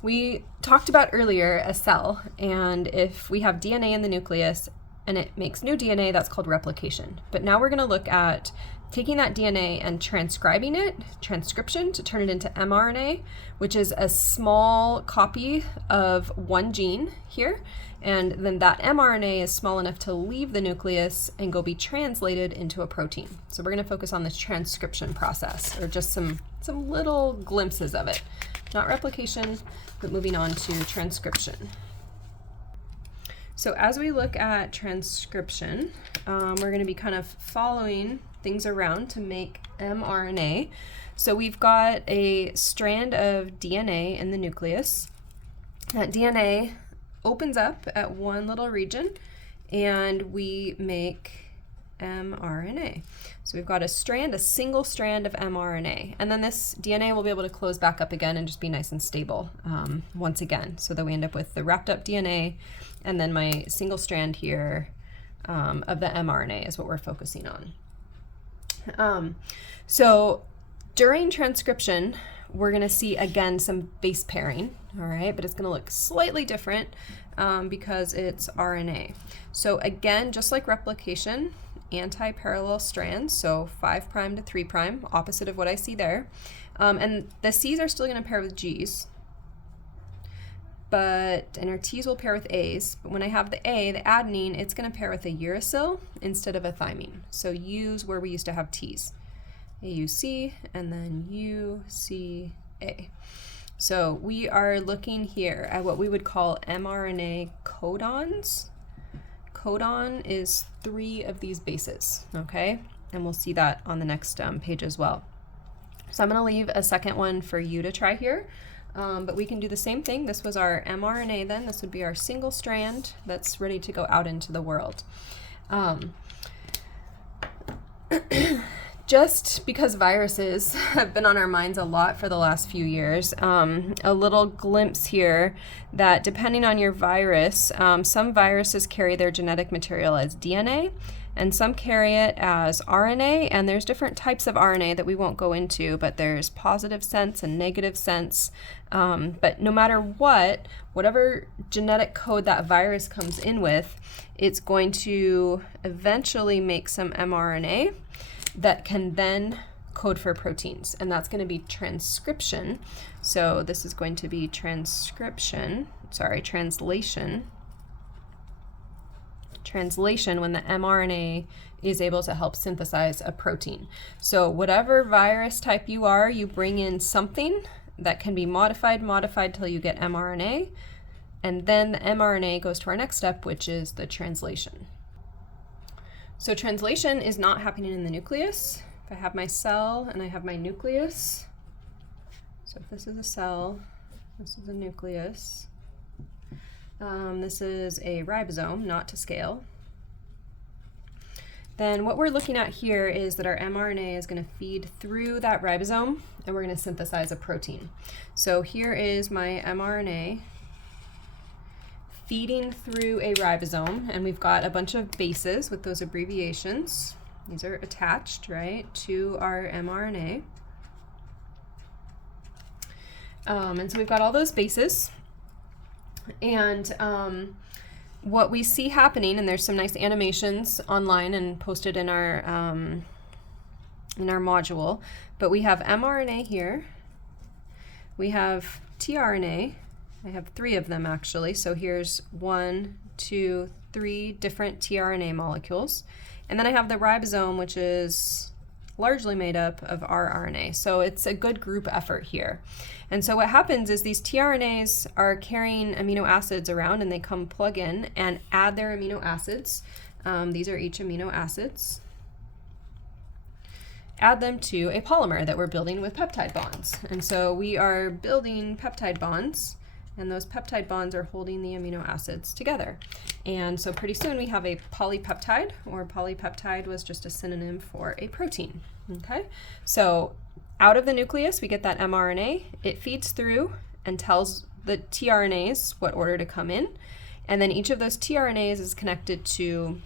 We talked about earlier a cell, and if we have DNA in the nucleus and it makes new DNA, that's called replication. But now we're going to look at taking that DNA and transcribing it, transcription, to turn it into mRNA, which is a small copy of one gene here. And then that mRNA is small enough to leave the nucleus and go be translated into a protein. So we're going to focus on this transcription process, or just some little glimpses of it. Not replication, but moving on to transcription. So as we look at transcription, we're going to be kind of following things around to make mRNA. So we've got a strand of DNA in the nucleus. That DNA opens up at one little region and we make mRNA. So we've got a strand, a single strand of mRNA, and then this DNA will be able to close back up again and just be nice and stable once again, so that we end up with the wrapped up DNA and then my single strand here of the mRNA is what we're focusing on. So during transcription, we're going to see again some base pairing, all right, but it's going to look slightly different because it's RNA. So again, just like replication, anti-parallel strands, so 5' to 3', opposite of what I see there. And the C's are still going to pair with G's, and our T's will pair with A's. But when I have the A, the adenine, it's going to pair with a uracil instead of a thymine. So U's where we used to have T's. AUC and then UCA. So we are looking here at what we would call mRNA codons. Codon is 3 of these bases, okay? And we'll see that on the next page as well. So I'm going to leave a second one for you to try here, but we can do the same thing. This was our mRNA then. This would be our single strand that's ready to go out into the world. Just because viruses have been on our minds a lot for the last few years, a little glimpse here that depending on your virus, some viruses carry their genetic material as DNA and some carry it as RNA, and there's different types of RNA that we won't go into, but there's positive sense and negative sense. But no matter whatever genetic code that virus comes in with, it's going to eventually make some mRNA that can then code for proteins, and that's going to be transcription. So this is going to be translation when the mRNA is able to help synthesize a protein. So whatever virus type you are, you bring in something that can be modified till you get mRNA, and then the mRNA goes to our next step, which is the translation. So translation is not happening in the nucleus. If I have my cell and I have my nucleus, so if this is a cell, this is a nucleus, this is a ribosome, not to scale, then what we're looking at here is that our mRNA is going to feed through that ribosome and we're going to synthesize a protein. So here is my mRNA feeding through a ribosome, and we've got a bunch of bases with those abbreviations. These are attached, right, to our mRNA. And so we've got all those bases, and what we see happening, and there's some nice animations online and posted in our module, but we have mRNA here, we have tRNA. I have 3 of them actually, so here's 1, 2, 3 different tRNA molecules. And then I have the ribosome, which is largely made up of rRNA. So it's a good group effort here. And so what happens is these tRNAs are carrying amino acids around, and they come plug in and add their amino acids. These are each amino acids. Add them to a polymer that we're building with peptide bonds. And so we are building peptide bonds, and those peptide bonds are holding the amino acids together. And so pretty soon we have a polypeptide, or polypeptide was just a synonym for a protein, okay? So out of the nucleus, we get that mRNA. It feeds through and tells the tRNAs what order to come in. And then each of those tRNAs is connected to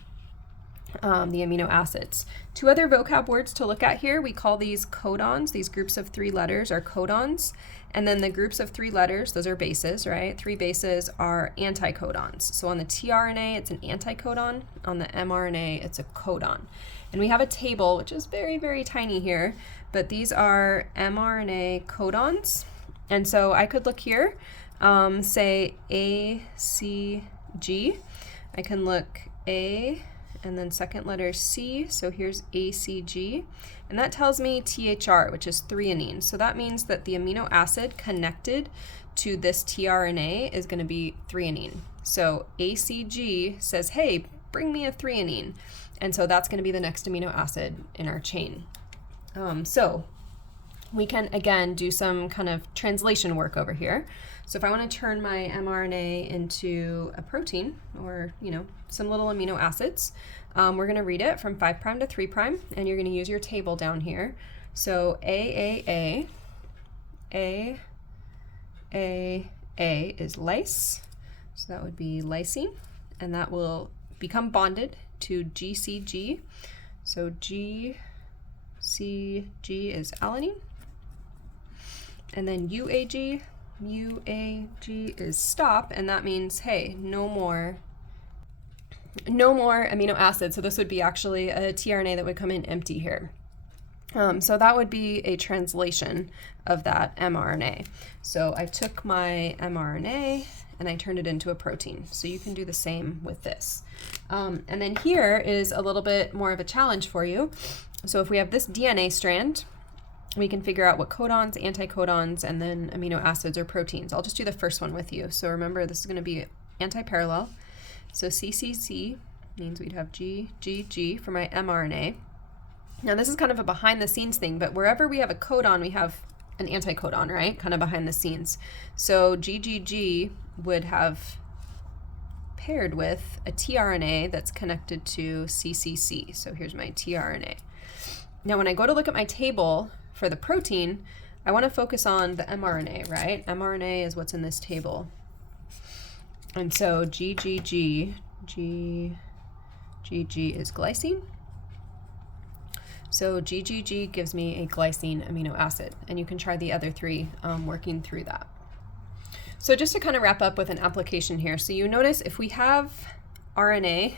the amino acids. Two other vocab words to look at here, we call these codons. These groups of 3 letters are codons. And then the groups of 3 letters, those are bases, right? 3 bases are anticodons. So on the tRNA, it's an anticodon. On the mRNA, it's a codon. And we have a table, which is very, very tiny here, but these are mRNA codons. And so I could look here, say ACG. I can look A and then second letter C, so here's ACG, and that tells me THR, which is threonine. So that means that the amino acid connected to this tRNA is going to be threonine. So ACG says, hey, bring me a threonine, and so that's going to be the next amino acid in our chain. So we can, again, do some kind of translation work over here. So if I want to turn my mRNA into a protein, or, some little amino acids, we're going to read it from 5' to 3', and you're going to use your table down here. So AAA is lyse, so that would be lysine, and that will become bonded to GCG. So GCG is alanine. And then UAG is stop, and that means, hey, no more amino acids. So this would be actually a tRNA that would come in empty here. So that would be a translation of that mRNA. So I took my mRNA and I turned it into a protein. So you can do the same with this. And then here is a little bit more of a challenge for you. So if we have this DNA strand, we can figure out what codons, anticodons, and then amino acids or proteins. I'll just do the first one with you. So remember, this is going to be antiparallel. So CCC means we'd have GGG for my mRNA. Now this is kind of a behind the scenes thing, but wherever we have a codon, we have an anticodon, right? Kind of behind the scenes. So GGG would have paired with a tRNA that's connected to CCC. So here's my tRNA. Now when I go to look at my table for the protein, I want to focus on the mRNA, right? mRNA is what's in this table. And so GGG is glycine. So GGG gives me a glycine amino acid, and you can try the other 3 working through that. So just to kind of wrap up with an application here, so you notice if we have RNA,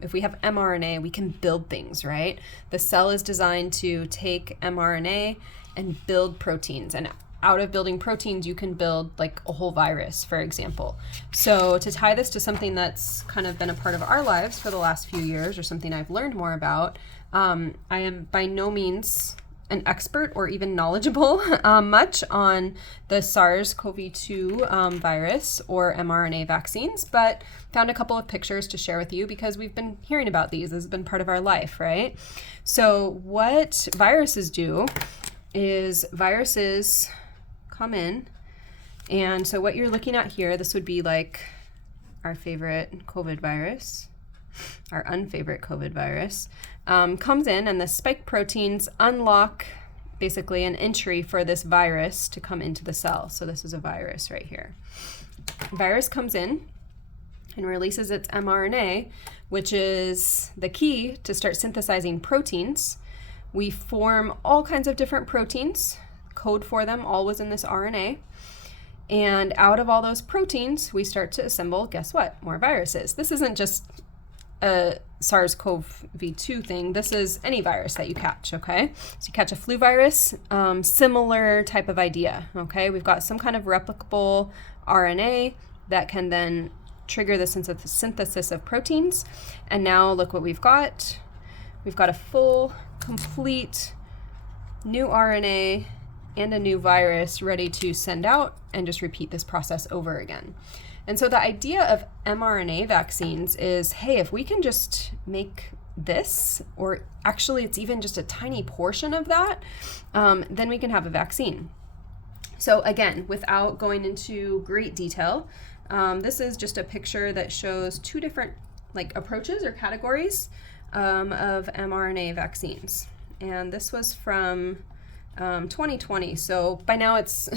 if we have mRNA, we can build things, right? The cell is designed to take mRNA and build proteins, and out of building proteins, you can build like a whole virus, for example. So to tie this to something that's kind of been a part of our lives for the last few years, or something I've learned more about, I am by no means an expert or even knowledgeable much on the SARS-CoV-2 virus or mRNA vaccines, but found a couple of pictures to share with you because we've been hearing about these. This has been part of our life, right? So what viruses do is viruses come in, and so what you're looking at here, this would be like our favorite COVID virus, our unfavorite COVID virus, comes in, and the spike proteins unlock basically an entry for this virus to come into the cell. So this is a virus right here. Virus comes in and releases its mRNA, which is the key to start synthesizing proteins. We form all kinds of different proteins. Code for them all was in this RNA. And out of all those proteins, we start to assemble, guess what? More viruses. This isn't just a SARS-CoV-2 thing. This is any virus that you catch, okay? So you catch a flu virus, similar type of idea, okay? We've got some kind of replicable RNA that can then trigger the synthesis of proteins. And now look what we've got. We've got a full, complete new RNA and a new virus ready to send out and just repeat this process over again. And so the idea of mRNA vaccines is, hey, if we can just make this, or actually it's even just a tiny portion of that, then we can have a vaccine. So again, without going into great detail, this is just a picture that shows 2 different approaches or categories of mRNA vaccines. And this was from 2020, so by now it's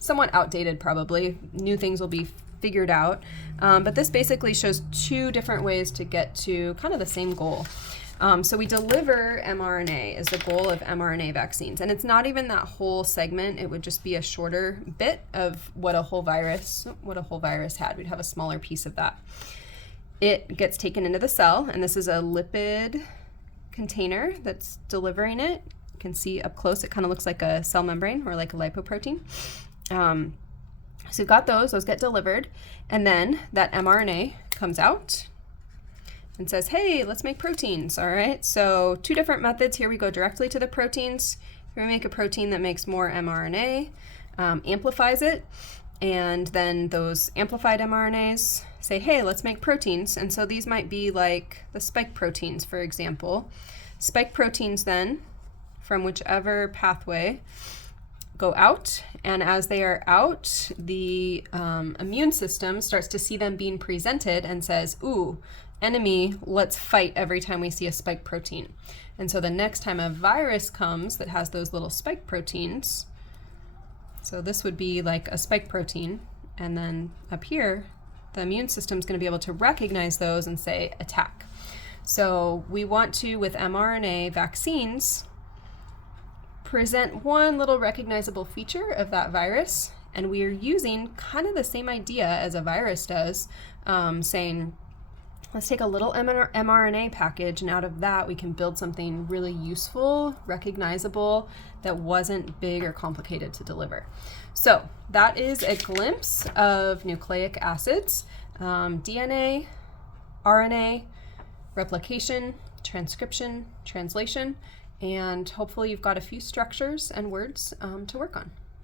somewhat outdated probably. New things will be figured out. But this basically shows two different ways to get to kind of the same goal. So we deliver mRNA is the goal of mRNA vaccines. And it's not even that whole segment. It would just be a shorter bit of what a whole virus had. We'd have a smaller piece of that. It gets taken into the cell, and this is a lipid container that's delivering it. You can see up close, it kind of looks like a cell membrane or like a lipoprotein. So we've got those get delivered, and then that mRNA comes out and says, hey, let's make proteins. All right, so two different methods. Here we go directly to the proteins. Here we make a protein that makes more mRNA, amplifies it, and then those amplified mRNAs say, hey, let's make proteins. And so these might be like the spike proteins, for example. Spike proteins then, from whichever pathway, go out, and as they are out, the immune system starts to see them being presented and says, ooh, enemy, let's fight every time we see a spike protein. And so the next time a virus comes that has those little spike proteins, so this would be like a spike protein, and then up here, the immune system is going to be able to recognize those and say attack. So we want to, with mRNA vaccines, present one little recognizable feature of that virus, and we are using kind of the same idea as a virus does, saying, let's take a little mRNA package, and out of that we can build something really useful, recognizable, that wasn't big or complicated to deliver. So that is a glimpse of nucleic acids, DNA, RNA, replication, transcription, translation, and hopefully you've got a few structures and words to work on.